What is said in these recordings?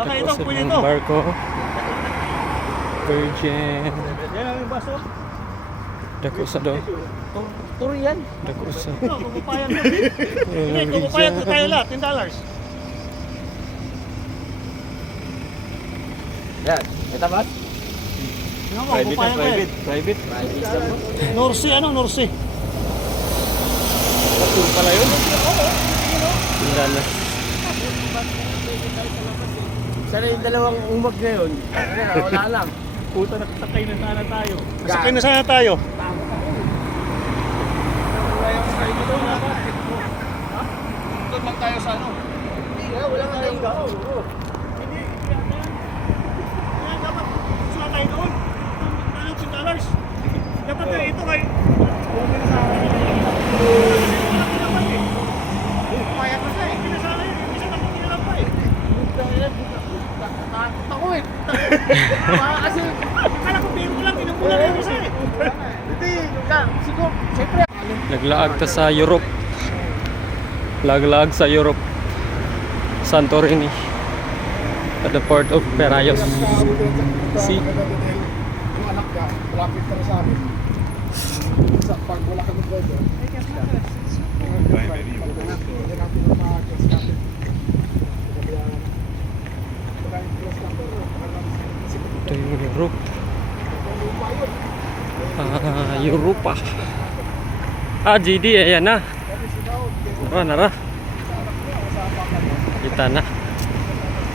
Okay, ito, Tapos pwede yung ito. barko. Virgin. Yan ang yung baso. Dako sa do. Turo yan. Dako sa. Ito, kukupayan mo. Hindi, kukupayan ko tayo lahat, $10. Yan. Ito ba? Ano mo, kukupayan ko eh. Private. Norsi, ano, Norsi? Patul pala yun. Pindalas. Sana yung dalawang umag ngayon. Wala lang. Puta, nakasakay na sana tayo. Sakay na sana tayo. Doon lang tayo sa ano? Hindi nga, wala nga tayong gao. Hindi, kaya dapat sila tayo doon. Ano, $10. Dapat na ito kay... Bumili sa akin. Kaya ko siya eh. Pinasala yun. Isa na kong kinalang pa eh. Takot ako eh. Kasi, Akala ko biro ko lang, pinumula na yung isa eh. hindi. Siguro, siyempre. Naglaag ta sa Europe. Laglag sa Europe. Santorini. At the port of Piraeus. See? Yung anak ka, malapit ka na sa amin. Sa pag wala kami pwede. Ito yung Europe. Europa. GD, ayan na. Nara. Kita na.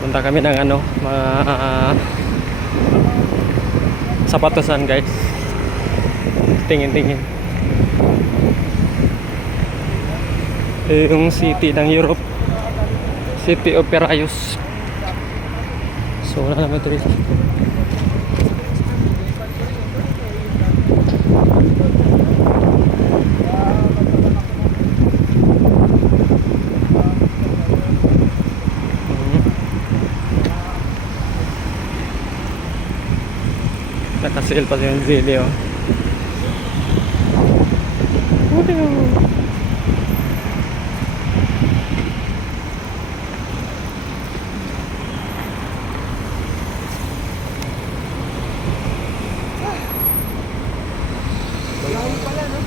Punta kami ng ano, sapatosan guys. Tingin-tingin. Yung city ng Europe. City of Piraeus. So wala naman ito. Nakasil pa yung zili oh. Layo pala, no?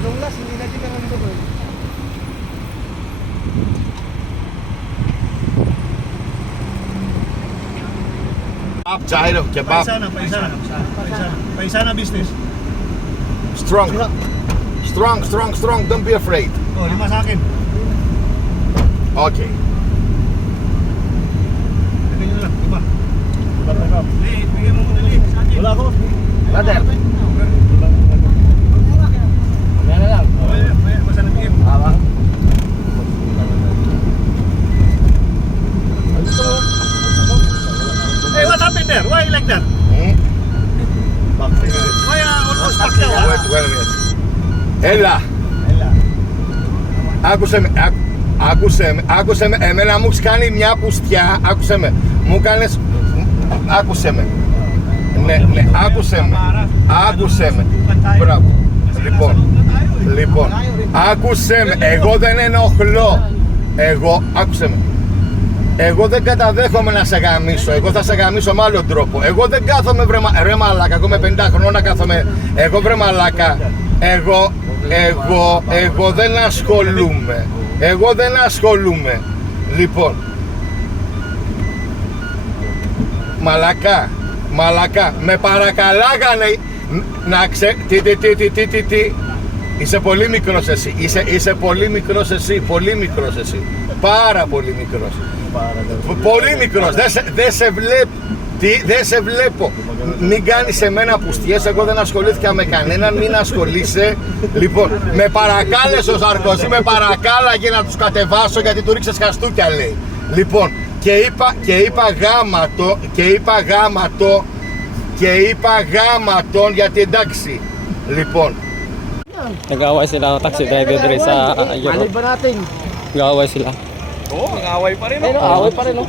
Nung last, hindi natin naramdaman doon. Gyro, kebab, Paisana business. strong. Strong, don't be afraid. Oh, 5 sa akin. Okay. Bigyan nyo lang, 5. Lee, bigyan mo muna Lee. Sa akin. Wala ako. Brother. Yan na lang. Basta nabigyan. Tama. Hey, what happened there? Why like that? Hmm? Why almost back now? Wait a minute. Έλα. Άκουσε με, εμένα μου έχεις κάνει μια πουστιά, άκουσε με, μου κάνεις, άκουσε με, ναι, άκουσε με, μπράβο, λοιπόν, άκουσε με, εγώ δεν ενοχλώ, άκουσε με, εγώ δεν καταδέχομαι να σε γαμίσω, εγώ θα σε γαμίσω με άλλον τρόπο, εγώ δεν κάθομαι ρε μαλάκα, εγώ με 50 χρόνια κάθομαι, εγώ βρε μαλάκα, εγώ δεν ασχολούμαι. Εγώ δεν ασχολούμαι. Λοιπόν, μαλακά, με παρακαλάγανε να τι. Είσαι πολύ μικρός εσύ, είσαι πολύ μικρός εσύ, πάρα πολύ μικρός. Πολύ μικρός, δεν σε βλέπω. Μην κάνεις εμένα πουστιές, εγώ δεν ασχολήθηκα με κανέναν, μην ασχολείσαι. Λοιπόν, με παρακάλεσε ο Σαρκοζή, με παρακάλαγε να τους κατεβάσω γιατί του ρίξες χαστούκια λέει. Λοιπόν, και είπα γάματον γιατί εντάξει. Λοιπόν. Nag-away sila ng taxi driver dito sa Malay Europe. ba natin? Nag-away sila. Oo, nag-away pa rin. Ayun, away pa rin, no?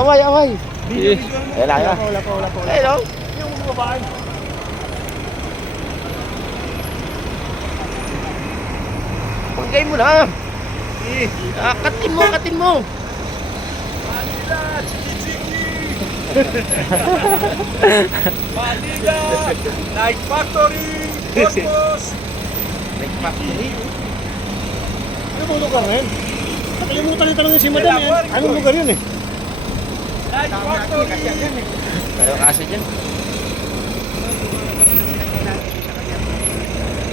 Away. Wala ka. Ayun, no? Yung babae. Pagkay mo na. Katin mo. Maliga, Night Factory, Cosmos. Ano mo lugar rin? Nakalimutan nito lang yung si Madam yan. Anong lugar yun eh? Night Factory. Pero kasi dyan.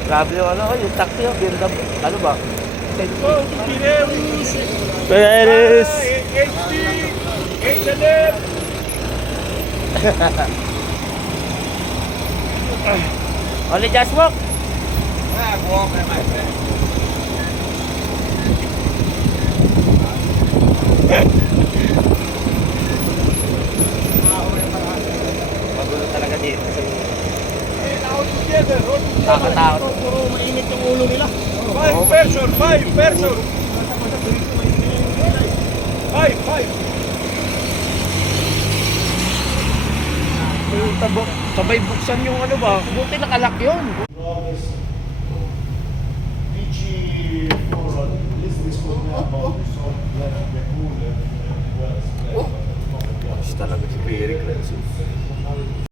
Grabe yung ano, yung taxi, yung Birdam, ano ba? Go to Pireus. Peres! HD. H&M. Only just walk. Magulo talaga dito. Together. Nakakatakot. Puro mainit yung ulo nila. 5 person. 5 person. 5. Sabay buksan yung ano ba? Buti nakalak yun. Talaga si Eric Lensus.